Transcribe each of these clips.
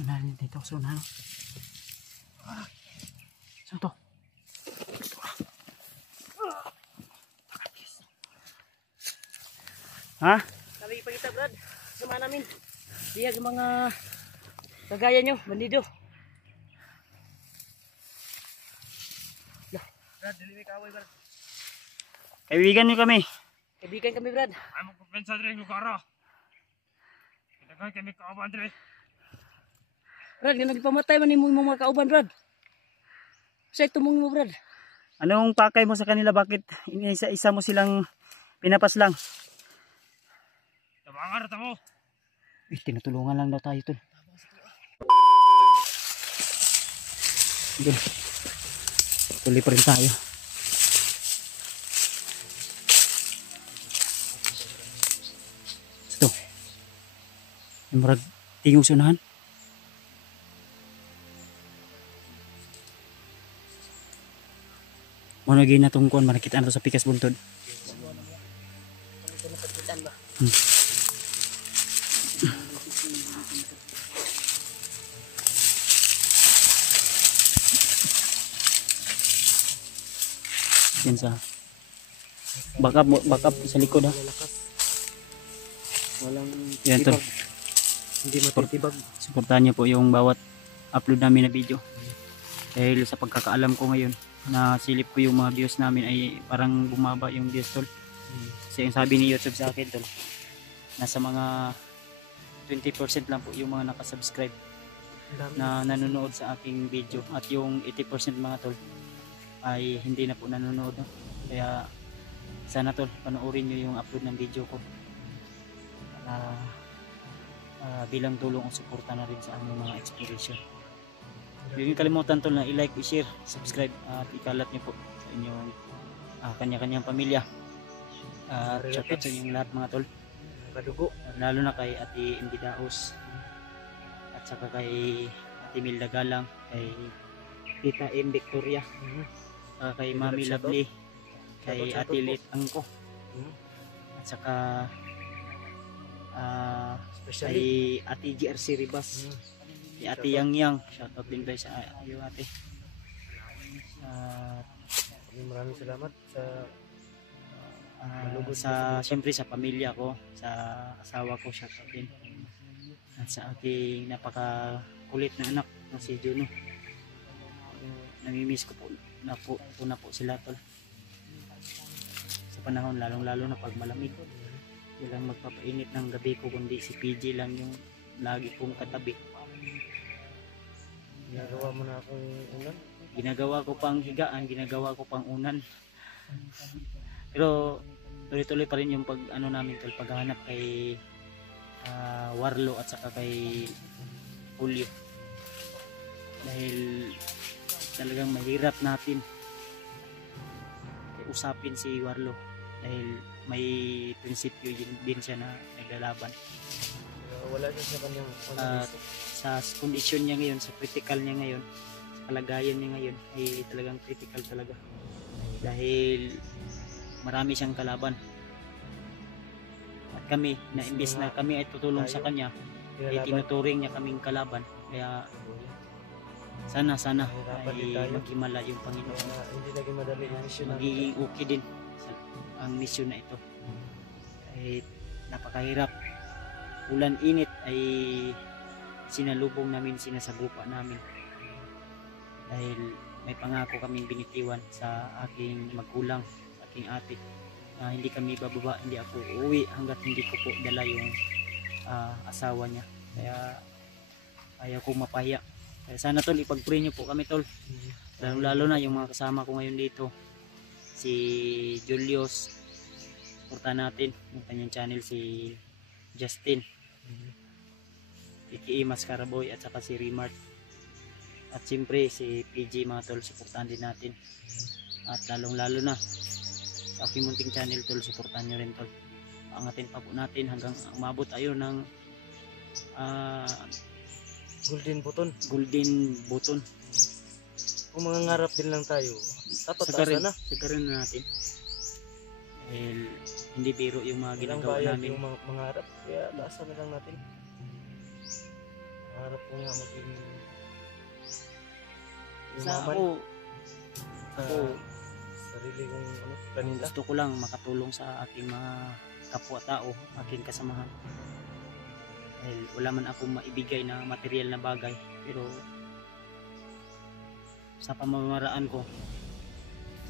Nanin dito sa unahan. Saan to? Ha? Sabi pa kita Brad, sama namin. Diya yung mga kagaya nyo, bandido. Brad, dili may kaaway Brad. Kaibigan niyo kami. Kaibigan kami Brad. Ay magpapensa dre lukara. Kaya kami kauban dre. Brad, nga nagpamatay man yung mga kauban Brad. Sa ito mong mo Brad. Anong pakay mo sa kanila? Bakit isa-isa mo silang pinapaslang? Tabangar ta mo. Tinutulungan lang daw tayo tol. Tuloy pa rin tayo. Ito. Yung marag tingog sa unahan. Muna gina itong kuhan, manakitaan ito sa pikas buntod. Yan sa backup sa likod ha. Walang Yan tol. hindi matitibag. Suportahan niyo po yung bawat upload namin na video. Dahil sa pagkakaalam ko ngayon na silip ko yung mga views namin ay parang bumaba yung views tol. Kasi yung sabi ni YouTube sa akin tol, nasa mga 20% lang po yung mga nakasubscribe na nanonood sa aking video. At yung 80% mga tol ay hindi na po nanonood. No? Kaya sana tol, panoorin nyo yung upload ng video ko. Bilang tulong o suporta na rin sa aming mga exploration. Huwag nyo kalimutan tol na i-like, i-share, subscribe at ikalat nyo po sa inyong kanya-kanyang pamilya. Shout out sa inyong lahat mga tol. Kadugo. Lalo na kay Ate Indy Daos at saka kay Ate Milda Galang, kay Tita M. Victoria, kay Mami Lovely, kay Ate Lit Angko, at saka kay Ate GRC Ribas, kay Ate Yang Yang. Shoutout din guys sa iyo ate. Maraming salamat Siyempre sa pamilya ko, sa asawa ko, shoutout din. At sa aking napaka-kulit na anak na si Juno. Namimiss ko po na po sila tol. Sa panahon lalong-lalo na pag malamig. Walang magpapainit ng gabi ko kundi si PG lang yung lagi kong katabi. Ginagawa mo na akong unan? Ginagawa ko pang higaan, ginagawa ko pang unan. Pero tuloy-tuloy pa rin yung pag namin tol, paghahanap kay Warlo at saka kay Julio. Dahil talagang mahirap natin usapin si Warlo dahil may prinsipyo din siya na naglalaban. Wala din sa kanyang sa kondisyon niya ngayon, sa critical niya ngayon, sa kalagayan niya ngayon ay talagang critical talaga dahil marami siyang kalaban. At kami, na imbis na kami ay tutulong sa kanya, ay tinuturing niya kaming kalaban. Kaya sana ay maghimala yung Panginoon. Hindi naging madali yung mission namin. Magiging okay din ang mission na ito. Kahit napakahirap, ulan init ay sinalubong namin, sinasagupa namin. Dahil may pangako kaming binitiwan sa aking magulang, sa aking ate. Hindi kami bababa, hindi ako uuwi hanggat hindi ko po dala yung asawa niya. Kaya ayaw ko mapahiya. Kaya sana tol, ipag-pray niyo po kami tol. Lalo na yung mga kasama ko ngayon dito. Si Julius, suporta natin yung kanyang channel, si Justin, PKE Mascaraboy at saka si Remart. At siyempre si PG mga tol, suportahan din natin. At lalong-lalo na sa aking munting channel tol, suportahan nyo rin tol. Angatin pa po natin hanggang umabot tayo ng golden button. Kung mangangarap din lang tayo, dapat sagarin na natin. Dahil hindi biro yung mga ginagawa namin. Yung mangarap, kaya taasan na lang natin. pangarap ko nga maging Sa umaman ako, sa ako, sarili kong planeta. gusto ko lang makatulong sa aking mga kapwa-tao, aking kasamahan. Dahil wala man akong maibigay na material na bagay, pero sa pamamaraan ko,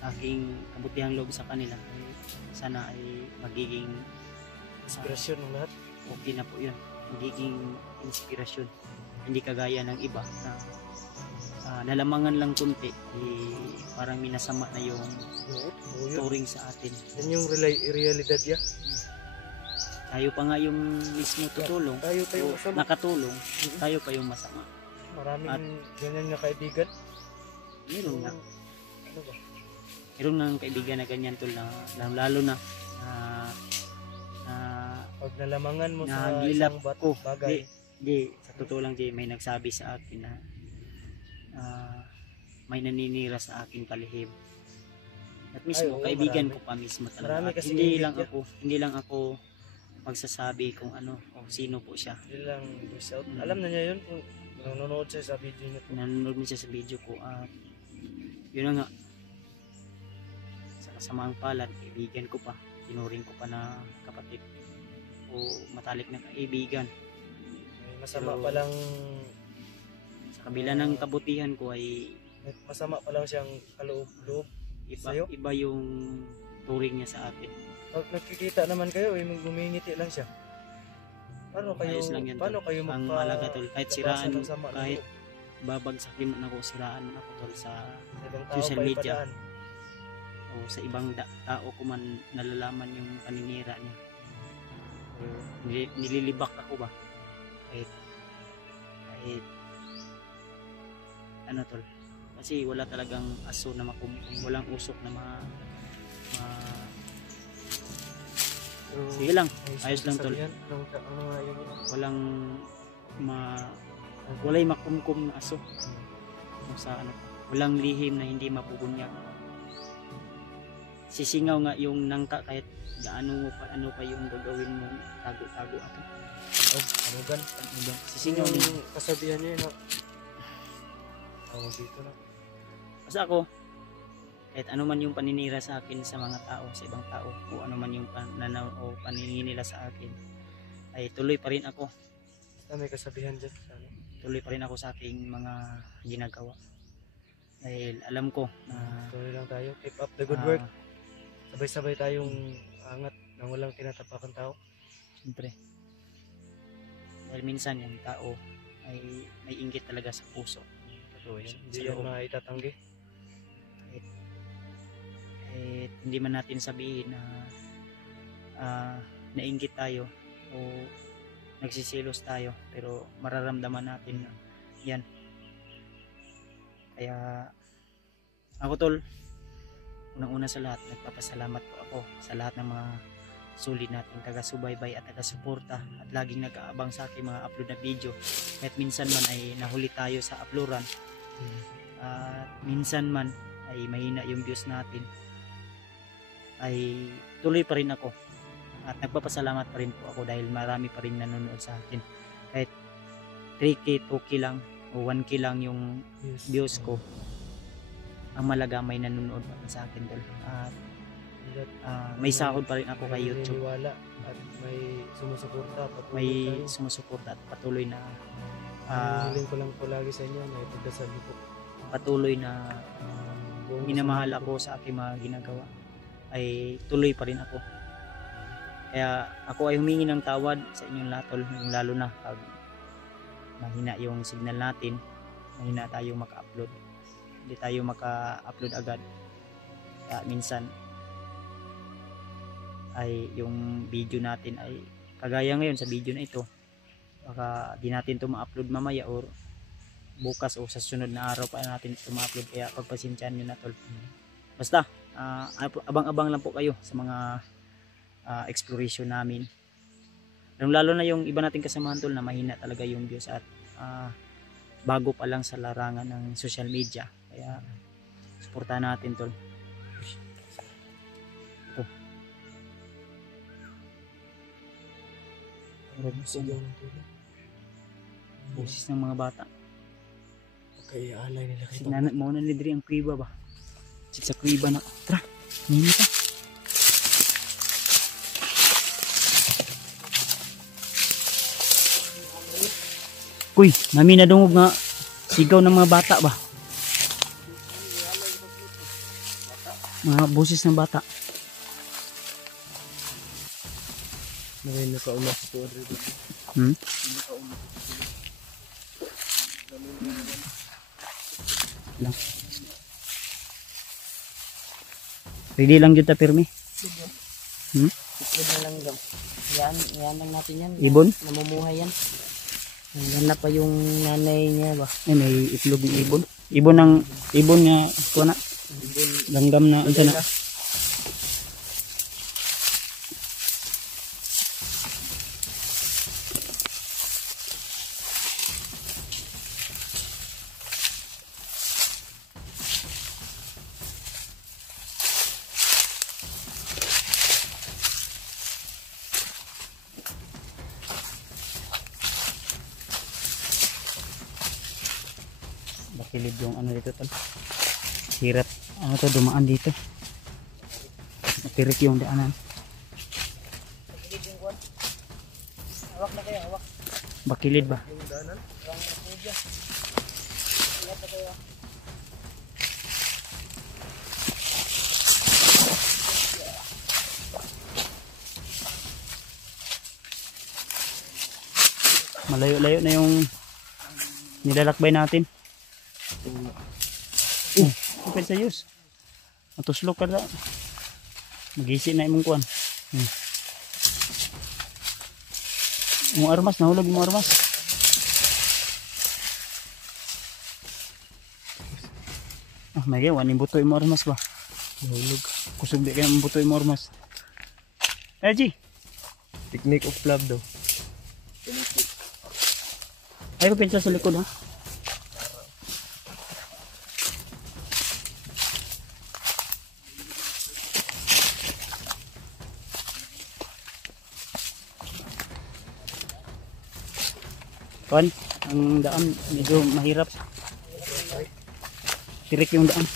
sa aking kabutihang loob sa kanila, ay sana ay magiging Inspirasyon ng lahat. okay na po yun. Magiging inspirasyon. Hindi kagaya ng iba na nalamangan lang kunti, parang minasama na yung Oo, yun. turing sa atin. Yan yung realidad ya. Tayo pa nga yung mismo tutulong, Tayo o masama. nakatulong, tayo pa yung masama. Maraming At- ganyan nga kaibigan. Meron nga. Ano ba? Meron nga kaibigan na ganyan tol na lalo na na Pag nalamangan mo sa nagilap isang ko. bagay, Di, sa totoo lang di, may nagsabi sa akin na may naninira sa aking palihim. At mismo, oo, kaibigan marami. ko pa mismo Marami talaga. At kasi kaibigan. hindi lang ako magsasabi kung ano o sino po siya. yun lang voice out. Alam na niya yun kung nanonood siya sa video niya. Nanonood mo siya sa video ko at yun na nga, sa kasamaang palad, kaibigan ko pa, tinuring ko pa na kapatid o matalik na kaibigan. May masama Pero- pa lang Sa kabila ng kabutihan ko ay may masama pa lang siyang kaloob-loob. iba, Sa'yo? iba yung turing niya sa akin. Pag nakikita naman kayo, gumingiti lang siya. Paano kayo, Ayos lang yan, paano tol. kayo Ang mahalaga tol, kahit labasan siraan, ng sama ng kahit loob? babagsakin mo na ako, siraan mo ako tol sa Sa ibang tao social pa media. ipadaan. o sa ibang tao ko man nalalaman yung paninira niya. O nililibak ako ba? Kahit ano tol, kasi wala talagang aso na makumkum, walang usok na Pero, sige lang, may ayos lang, tol. sasabihan, ano nga yun? walang walay makumkum na aso kung sa ano, walang lihim na hindi mapubunyag. Sisingaw nga yung nangka kahit gaano ano pa yung gagawin mo, tago-tago ato. Anugan. Sisingaw din. Yung kasabihan niya yun. Tawag dito na. Basta ako, kahit ano man yung paninira sa akin sa mga tao, sa ibang tao, o ano man yung pananaw o paningin nila sa akin, ay tuloy pa rin ako. Basta may kasabihan dyan. Ano? Tuloy pa rin ako sa aking mga ginagawa. Dahil alam ko na Tuloy lang tayo. Keep up the good ah, work. Sabay-sabay tayong angat nang walang tinatapakan tao. siyempre, dahil minsan yung tao ay may inggit talaga sa puso. Totoo yan. Sa Hindi yan loob. maitatanggi. Hindi man natin sabihin na nainggit tayo o nagsisilos tayo, pero mararamdaman natin na yan. Kaya ako tol, unang-una sa lahat, nagpapasalamat po ako sa lahat ng mga sulit nating taga-subaybay at taga-suporta at laging nag-aabang sa aking mga upload na video. Kahit minsan man ay nahuli tayo sa uploadan, at minsan man ay mahina yung views natin, ay tuloy pa rin ako at nagpapasalamat pa rin po ako dahil marami pa rin nanonood sa akin. Kahit 3K, 2K lang o 1K lang yung views ko, ang malaga may nanonood pa rin sa akin tol. At may sahod pa rin ako kay YouTube, Naniniwala at may sumusuporta. Patuloy may tayo. sumusuporta at patuloy na Hiling ko lang po lagi sa inyo. May pagdasal niyo po. patuloy na Buong minamahal kasama ako sa aking mga ginagawa, ay tuloy pa rin ako. Kaya ako ay humingi ng tawad sa inyong lahat tol, lalo na pag mahina yung signal natin, mahina tayo maka-upload, hindi tayo maka-upload agad. Kaya minsan ay yung video natin ay kagaya ngayon sa video na ito, baka di natin ito ma-upload mamaya or bukas o sa sunod na araw pa natin ito ma-upload, kaya pagpasensyahan nyo na tol. Basta abang-abang lang po kayo sa mga exploration namin, lalo na yung iba nating kasamahan tol na mahina talaga yung views at bago pa lang sa larangan ng social media, kaya suportahan natin tol. Sigaw ng tulong. Boses ng mga bata. Okay, alay nila Kasi kita. mauna nila ang kuiba ba? Sa kuiba na. Tara, nini ka. Kuy, nami nadungog nga sigaw ng mga bata ba? Mga boses ng bata. May nakauna sa tuwa dito. Hmm? Lang. Ready lang dito pirmi. Hmm? Itlog na lang daw. Yan lang natin yan. Ibon? Namumuhay yan. Nandiyan na pa yung nanay niya ba? Ay, may itlog ng ibon. Ibon nga kuha na. Langgam na unsa na. Bakilid yung ano dito tol. Hirap ano to dumaan dito. Napirik yung daanan. Hawak na kayo, hawak. Bakilid ba? Malayo-layo na yung nilalakbay natin. Open sa yus. Matuslok ka na. Magisi na imong kuan. Imong armas, nahulog imong armas. Ah, may gawa ni buto imong armas ba? Nahulog. Kusog di kaya imong buto imong armas. G. Technique of love daw. Ay, pinsa sa likod ha. Kuan, ang daan medyo mahirap. Tirik yung daan.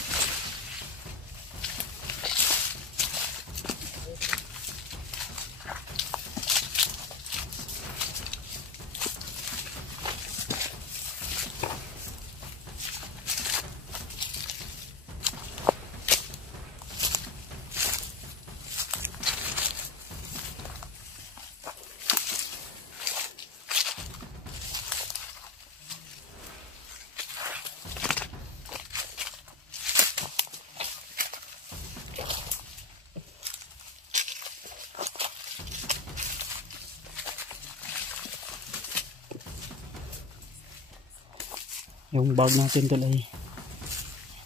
Yung bag natin tol ay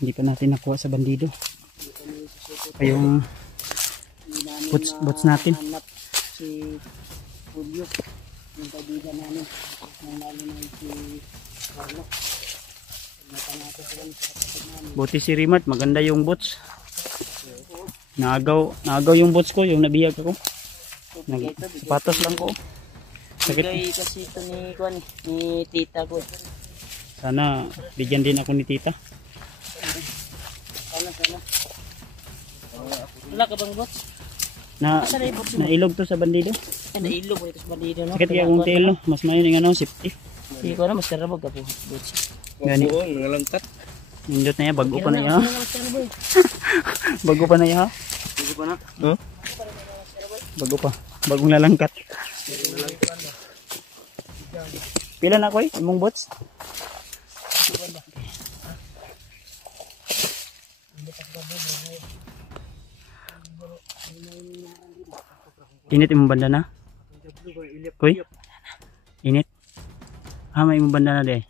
hindi pa natin nakuha sa bandido. Ay yung bots natin. Hanap si Julio, yung kaibigan namin. Nang lalo na si Carlo. Natangato sila sa kapatid namin. Buti si Rimat, maganda yung bots. Naagaw yung bots ko, yung nabiyag ako. Sapatos lang ko. Sakit. Bigay kasi ito ni tita ko. Sana bigyan din ako ni tita. Sana. Wala ka bang bots? Nailog to sa bandido. Ay, nailog ito sa bandido, no? Sakit kaya kung telo, mas mayon yung ano, safety. Hindi ko na, mas karabog ka po. Bots. Gani. Oo, nangalangkat. Nindot na yan, bago pa na yan ha. Bago pa na yan ha. Hindi pa na. Bago pa. Bagong lalangkat. Pila na ko eh, imong bots. Init imong banda na? Kuy? Init? Ah, may imong banda na de.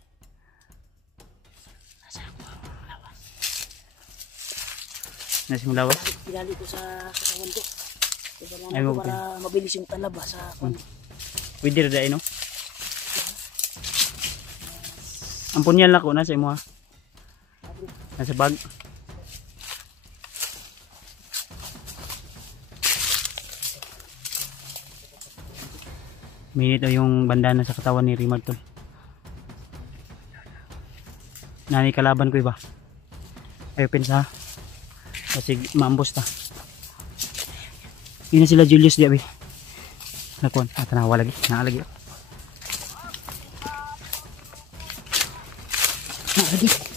Nasa imong lawas? Pinali ko sa katawan ko. Ay, Kailangan ko okay. para mabilis yung talaba sa kwan. Pwede rin dahil no? Ang punyal na ko, nasa imo ha? Nasa bag. Minit o yung bandana sa katawan ni Rimar tol. Nani kalaban ko iba. Ayaw pensa. Kasi maambos ta. Yun na sila Julius di abi. Nakuan. Tanawa lagi. Naalagi. Naalagi.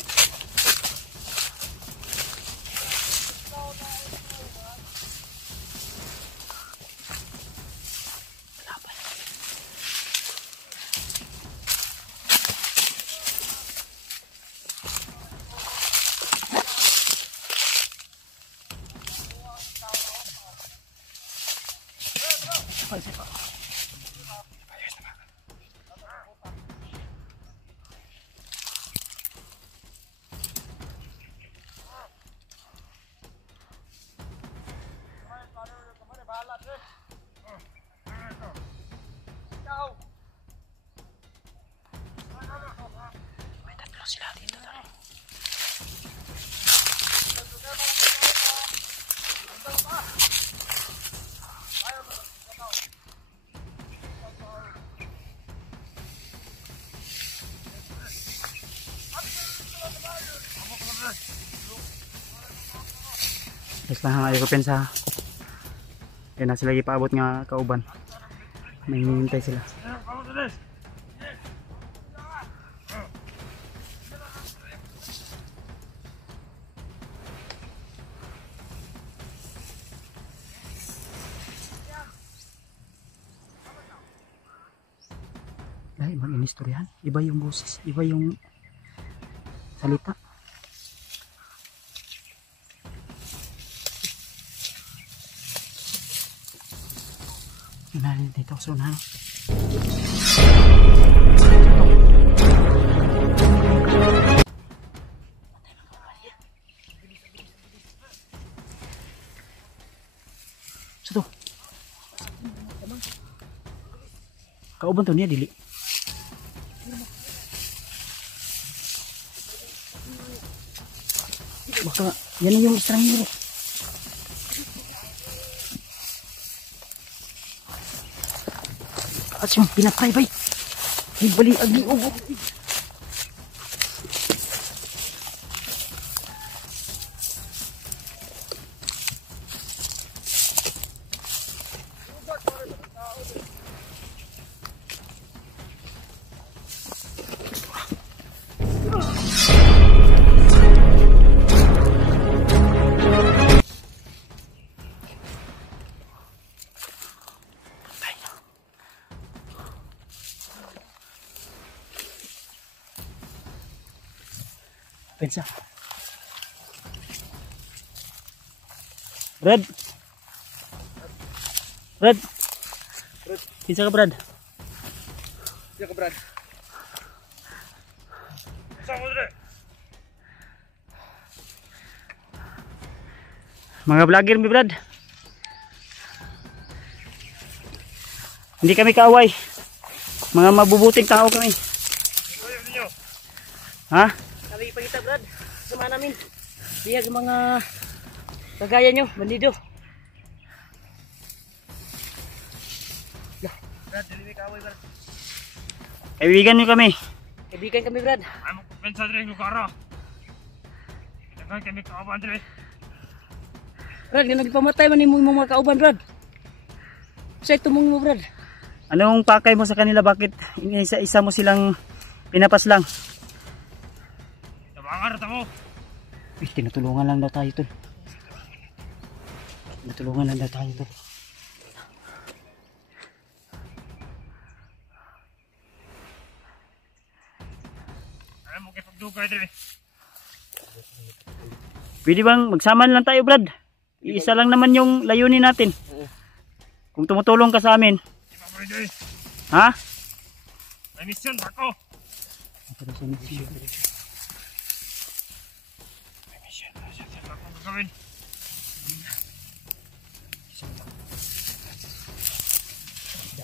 May tatlo sila dito tol. Yes lang ang ayaw ko pensa. Kaya na sila ipaabot nga kauban. May hinihintay sila. Dahil mag-inistoryahan. Iba yung boses. Iba yung salita. Narin dito sa unahan. Sito. Kauban to niya dili. Baka yan yung estrangero. At yung pinatay bay. Ibali agi ubo. Pensa. Brad. Brad. Pensa ka Brad. Siya ka, Brad. Saan mo dire? Mga vlogger mi Brad. Hindi kami kaaway. Mga mabubuting tao kami. Ayaw ninyo. Ha? Kami ipagkita Brad. Sama namin. Biyag mga kagaya nyo. Bandido. Brad, dili may kaaway, Brad. Kaibigan niyo kami. Kaibigan kami Brad. Ay magpensa dire lugar ah. Daghan kami kauban dire. Brad, nga nagpamatay man mo mga kauban Brad. Sa tumong mo Brad. Anong pakay mo sa kanila? Bakit isa-isa mo silang pinapaslang? Tabangar ta mo. Tinutulungan lang daw tayo tol. Tinutulungan lang daw tayo tol. Ay mo kay pagdugay dire. Pwede bang magsama lang tayo Brad? Iisa lang naman yung layunin natin. Kung tumutulong ka sa amin. Di pa pwede. Ha? May misyon ba ko? May misyon. Sa akong gagawin.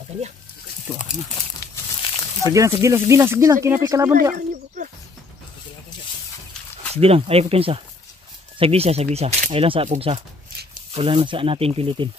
Ito ako na. Sige lang. Kinapay kalaban dia. Sige lang, ayaw ko pinsa. Sagdi siya. Ayaw lang sa pugsa. Wala na sa nating pilitin.